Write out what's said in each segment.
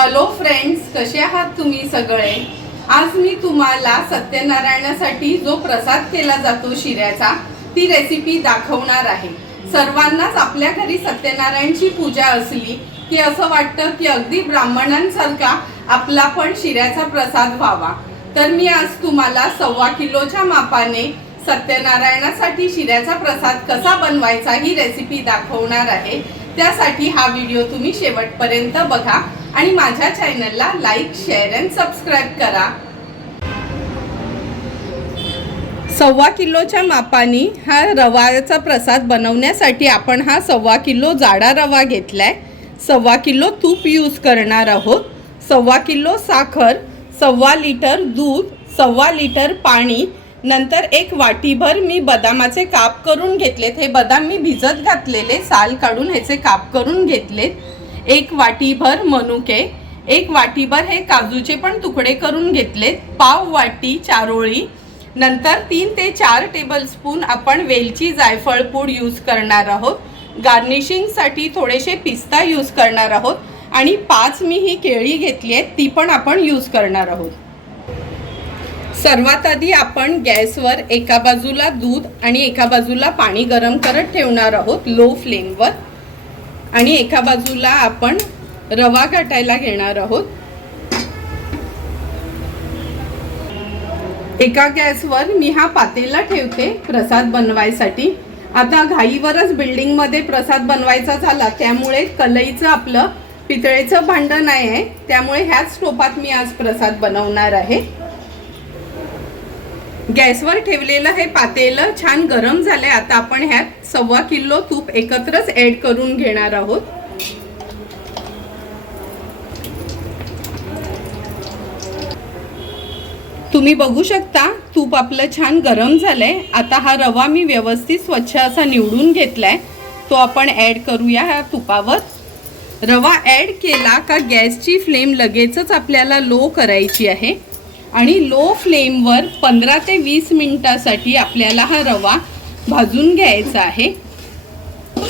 Hello friends कसे आहात तुम्ही सगळे? आज मी तुम्हाला सत्यनारायणासाठी जो प्रसाद केला जातो शिऱ्याचा ती रेसिपी दाखवणार आहे. सर्वांनाच आपल्या घरी सत्यनारायणची पूजा असली की असं वाटतं की अगदी ब्राह्मणांसारखा आपला पण शिऱ्याचा प्रसाद व्हावा. तर मी आज तुम्हाला सव्वा किलोच्या मापाने सत्यनारायणासाठी शिऱ्याचा प्रसाद कसा बनवायचा ही रेसिपी दाखवणार आहे. त्यासाठी हा व्हिडिओ तुम्ही शेवटपर्यंत बघा. आणि माझ्या चॅनलला लाईक शेअर अँड सबस्क्राईब करा. सव्वा किलोच्या मापाने हा रवाचा प्रसाद बनवण्यासाठी आपण हा सव्वा किलो जाडा रवा घेतलाय. सव्वा किलो तूप यूज करणार आहोत. सव्वा किलो साखर सव्वा लिटर दूध सव्वा लिटर पाणी नंतर एक वाटीभर मी बदामाचे काप करून घेतलेत. हे बदाम मी भिजत घातलेले साल काढून ह्याचे काप करून घेतलेत. एक वाटीभर मनुके एक वाटीभर हे काजूचे पण तुकडे करून घेतलेत पाव वाटी चारोळी. नंतर तीन ते चार टेबलस्पून आपण वेलची जायफळ पूड यूज करणार आहोत. गार्निशिंगसाठी थोडेसे पिस्ता यूज करणार आहोत. आणि पाच मी ही केळी घेतली आहेत ती पण आपण यूज करणार आहोत. सर्वात आधी आपण गॅसवर एका बाजूला दूध आणि एका बाजूला पाणी गरम करत ठेवणार आहोत लो फ्लेमवर आणि एका बाजूला आपण रवा गाठायला घेणार आहोत. एका गॅसवर मी हा पातेला ठेवते प्रसाद बनवायसाठी. आता घाईवरच बिल्डिंगमध्ये प्रसाद बनवायचा झाला त्यामुळे कलईचं आपलं पितळेचं भांडं नाही आहे. त्यामुळे ह्याच टोपात मी आज प्रसाद बनवणार आहे. गॅसवर ठेवलेलं हे पातेलं छान गरम झालंय. आता आपण ह्यात सव्वा किलो तूप एकत्रच ऍड करून घेणार आहोत. तुम्ही बघू शकता तूप आपलं छान गरम झालंय. आता हा रवा मी व्यवस्थित स्वच्छ असा निवडून घेतलाय. तो आपण ऍड करूया ह्या तुपावर. रवा ऍड केला का गॅसची फ्लेम लगेचच आपल्याला लो करायची आहे. आणि लो फ्लेमवर पंधरा ते वीस मिनिटासाठी आपल्याला हा रवा भाजून घ्यायचा आहे.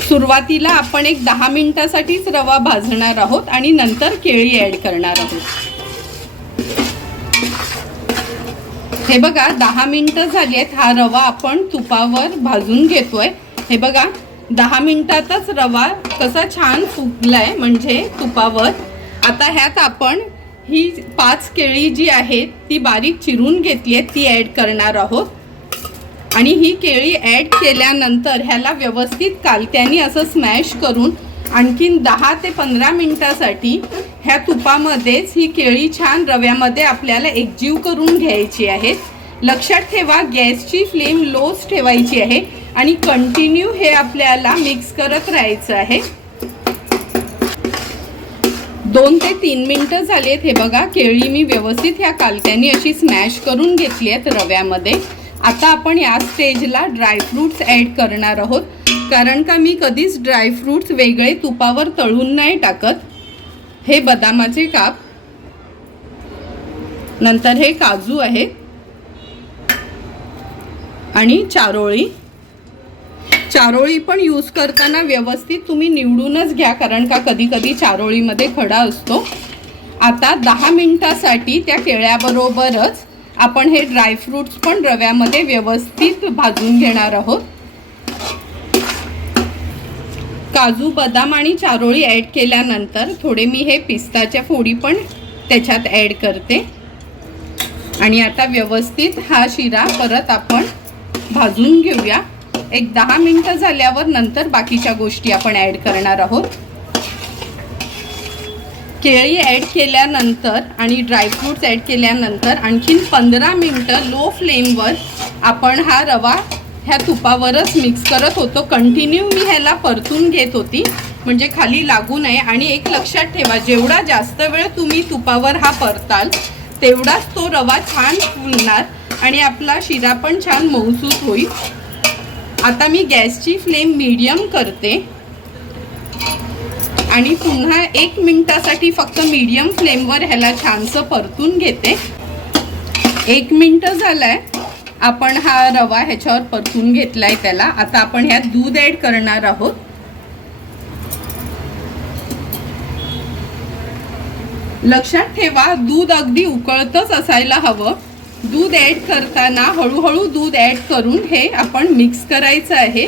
सुरुवातीला आपण एक दहा मिनिटासाठीच रवा भाजणार आहोत आणि नंतर केळी ॲड करणार आहोत. हे बघा दहा मिनिटं झाली आहेत. हा रवा आपण तुपावर भाजून घेतोय. हे बघा दहा मिनिटातच रवा कसा छान फुगलाय म्हणजे तुपावर. आता ह्यात आपण ही पाच केळी जी आहेत ती बारीक चिरून घेतली आहेत ती ॲड करणार आहोत. आणि ही केळी ॲड केल्यानंतर ह्याला व्यवस्थित कालत्याने असं स्मॅश करून आणखीन दहा ते पंधरा मिनटासाठी ह्या तुपामध्येच ही केळी छान रव्यामध्ये आपल्याला एकजीव करून घ्यायची आहे. लक्षात ठेवा गॅसची फ्लेम लोच ठेवायची आहे आणि कंटिन्यू हे आपल्याला मिक्स करत राहायचं आहे. दोन ते तीन मिनटं झाली आहेत. हे बघा केळी मी व्यवस्थित ह्या कालत्याने अशी स्मॅश करून घेतली आहेत रव्यामध्ये. आता आपण या स्टेजला ड्रायफ्रूट्स ॲड करणार आहोत. कारण का मी कधीच ड्रायफ्रूट्स वेगळे तुपावर तळून नाही टाकत. हे बदामाचे काप. नंतर हे काजू आहे. आणि चारोळी. चारोळी पण यूज करताना व्यवस्थित तुम्ही निवडूनच घ्या कारण का कधी कधी चारोळीमध्ये खडा असतो. आता दहा मिनटासाठी त्या केळ्याबरोबरच आपण हे ड्रायफ्रूट्स पण रव्यामध्ये व्यवस्थित भाजून घेणार आहोत. काजू बदाम आणि चारोळी ॲड केल्यानंतर थोडे मी हे पिस्ताच्या फोडी पण त्याच्यात ॲड करते. आणि आता व्यवस्थित हा शिरा परत आपण भाजून घेऊया. एक दहा मिनटं झाल्यावर नंतर बाकीच्या गोष्टी आपण ॲड करणार आहोत. केळी ॲड केल्यानंतर आणि ड्रायफ्रूट्स ॲड केल्यानंतर आणखीन पंधरा मिनटं लो फ्लेमवर आपण हा रवा ह्या तुपावरच मिक्स करत होतो. कंटिन्यू मी ह्याला परतून घेत होती. म्हणजे खाली लागू नये. आणि एक लक्षात ठेवा जेवढा जास्त वेळ तुम्ही तुपावर हा परताल तेवढाच तो रवा छान फुलणार आणि आपला शिरा पण छान मौसूत होईल. आता मी गॅसची फ्लेम मीडियम करते. आणि पुन्हा एक मिनिटासाठी फक्त मीडियम फ्लेमवर ह्याला छानसं परतून घेते. एक मिनटं झालंय. आपण हा रवा ह्याच्यावर परतून घेतलाय त्याला. आता आपण ह्यात दूध ॲड करणार आहोत. लक्षात ठेवा दूध अगदी उकळतच असायला हवं. दूध ॲड करताना हळूहळू दूध ॲड करून हे आपण मिक्स करायचं आहे.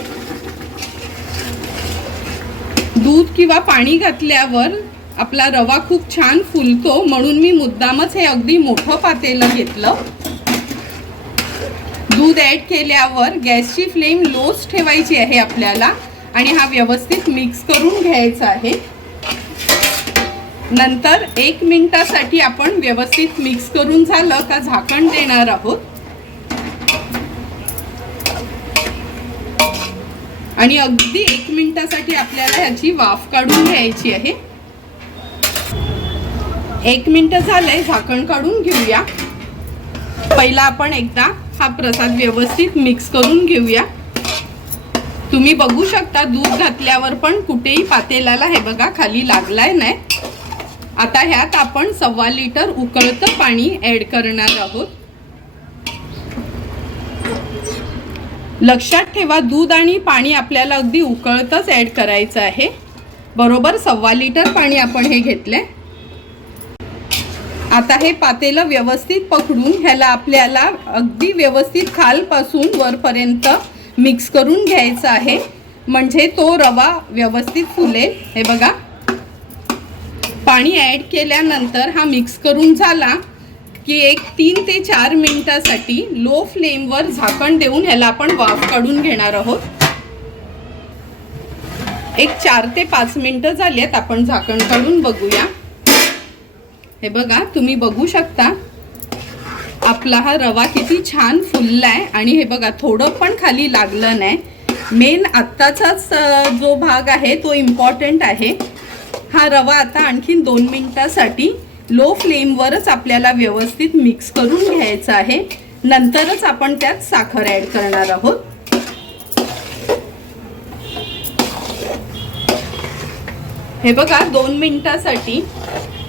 दूध किंवा पाणी घातल्यावर आपला रवा खूप छान फुलतो म्हणून मी मुद्दामच हे अगदी मोठं पातेलं घेतलं. दूध ॲड केल्यावर गॅसची फ्लेम लोच ठेवायची आहे आपल्याला आणि हा व्यवस्थित मिक्स करून घ्यायचा आहे. नंतर एक मिनिटासाठी आपण व्यवस्थित मिक्स करून झालं का झाकण देणार आहोत. आणि अगदी एक मिनिटासाठी आपल्याला ह्याची वाफ काढून घ्यायची आहे. एक मिनिट झालंय झाकण काढून घेऊया. पहिला आपण एकदा हा प्रसाद व्यवस्थित मिक्स करून घेऊया. तुम्ही बघू शकता दूध घातल्यावर पण कुठेही पातेल्याला हे बघा खाली लागलाय नाही. आता ह्यात आपण सव्वा लिटर उकळतं पाणी ऍड करणार आहोत. लक्षात ठेवा दूध आणि पाणी आपल्याला अगदी उकळतच ऍड करायचं आहे. बरोबर सव्वा लिटर पाणी आपण हे घेतले आता हे पातेलं व्यवस्थित पकडून ह्याला आपल्याला अगदी व्यवस्थित खालपासून वरपर्यंत मिक्स करून घ्यायचं आहे. म्हणजे तो रवा व्यवस्थित फुलेल. हे बघा. पाणी ॲड केल्यानंतर हा मिक्स करून झाला की एक तीन ते चार मिनिटासाठी लो फ्लेमवर झाकण देऊन ह्याला आपण वाफ काढून घेणार आहोत. एक चार ते पाच मिनटं झाली आहेत आपण झाकण काढून बघूया. हे बघा तुम्ही बघू शकता. आपला हा रवा किती छान फुलला आहे आणि हे बघा थोडं पण खाली लागलं नाही. मेन आत्ताचाच जो भाग आहे तो इम्पॉर्टंट आहे. हा रवा आता आणखीन दोन मिनिटासाठी लो फ्लेमवरच आपल्याला व्यवस्थित मिक्स करून घ्यायचा आहे. नंतरच आपण त्यात साखर ॲड करणार आहोत. हे बघा दोन मिनिटासाठी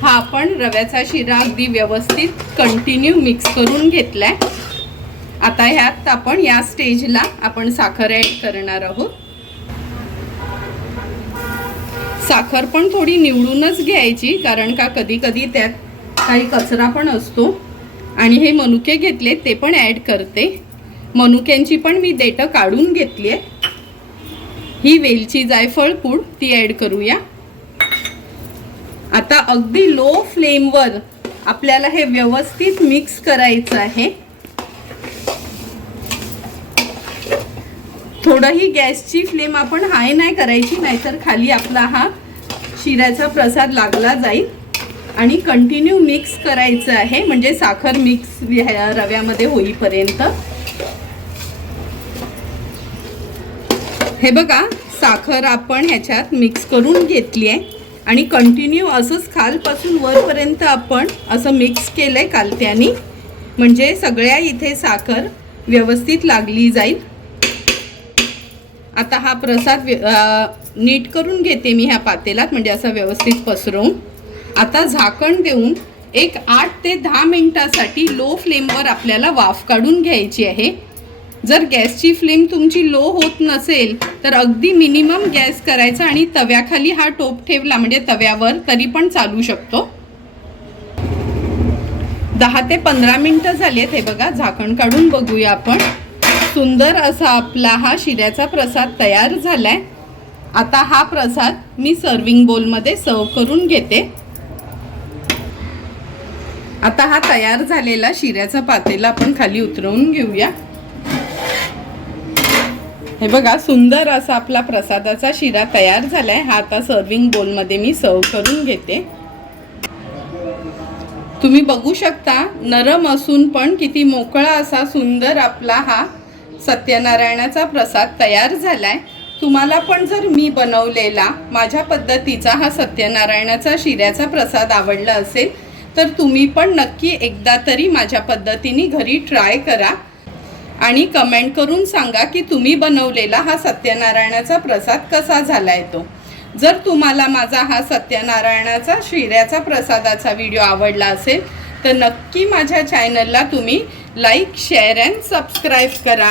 हा आपण रव्याचा शिरा अगदी व्यवस्थित कंटिन्यू मिक्स करून घेतलाय. आता ह्यात आपण या स्टेजला आपण साखर ॲड करणार आहोत. साखर पण थोडी निवडूनच घ्यायची कारण का कधी कधी त्यात काही कचरा पण असतो. आणि हे मनुके घेतले ते पण ॲड करते. मनुक्यांची पण मी देठं काढून घेतली आहे. ही वेलची जायफळ पूड ती ॲड करूया. आता अगदी लो फ्लेमवर आपल्याला हे व्यवस्थित मिक्स करायचं आहे. थोडंही गॅसची फ्लेम आपण हाय नाही करायची नाहीतर खाली आपला हा शिऱ्याचा प्रसाद लागला जाईल. आणि कंटिन्यू मिक्स करायचं आहे म्हणजे साखर मिक्स रव्यामध्ये होईपर्यंत. हे बघा साखर आपण ह्याच्यात मिक्स करून घेतली आहे. आणि कंटिन्यू असंच खालपासून वरपर्यंत आपण असं मिक्स केलं आहे कालत्यानी. म्हणजे सगळ्या इथे साखर व्यवस्थित लागली जाईल. आता हा प्रसाद नीट करून घेते मी ह्या पातेलात म्हणजे असं व्यवस्थित पसरवून आता झाकण देऊन एक आठ ते दहा मिनटासाठी लो फ्लेमवर आपल्याला वाफ काढून घ्यायची आहे. जर गॅसची फ्लेम तुमची लो होत नसेल तर अगदी मिनिमम गॅस करायचा आणि तव्याखाली हा टोप ठेवला म्हणजे तव्यावर तरी पण चालू शकतो. दहा ते पंधरा मिनटं झाली आहेत हे बघा झाकण काढून बघूया आपण. सुंदर असा आपला हा शिऱ्याचा प्रसाद तयार झालाय. आता हा प्रसाद मी सर्विंग बोलमध्ये सर्व करून घेते. आता हा तयार झालेला शिऱ्याचा पातेला आपण खाली उतरवून घेऊया. हे बघा सुंदर असा आपला प्रसादाचा शिरा तयार झालाय. हा आता सर्विंग बोलमध्ये मी सर्व करून घेते. तुम्ही बघू शकता नरम असून पण किती मोकळा असा सुंदर आपला हा सत्यनारायणाचा प्रसाद तयार झालाय. तुम्हाला पण जर मी बनवलेला माझ्या पद्धतीचा हा सत्यनारायणाचा शिऱ्याचा प्रसाद आवडला असेल तर तुम्ही पण नक्की एकदा तरी माझ्या पद्धतीने घरी ट्राय करा. आणि कमेंट करून सांगा की तुम्ही बनवलेला हा सत्यनारायणाचा प्रसाद कसा झालाय तो. जर तुम्हाला माझा हा सत्यनारायणाचा शिऱ्याचा प्रसादाचा व्हिडिओ आवडला असेल तर नक्की माझ्या चॅनलला तुम्ही लाईक शेअर अँड सबस्क्राईब करा.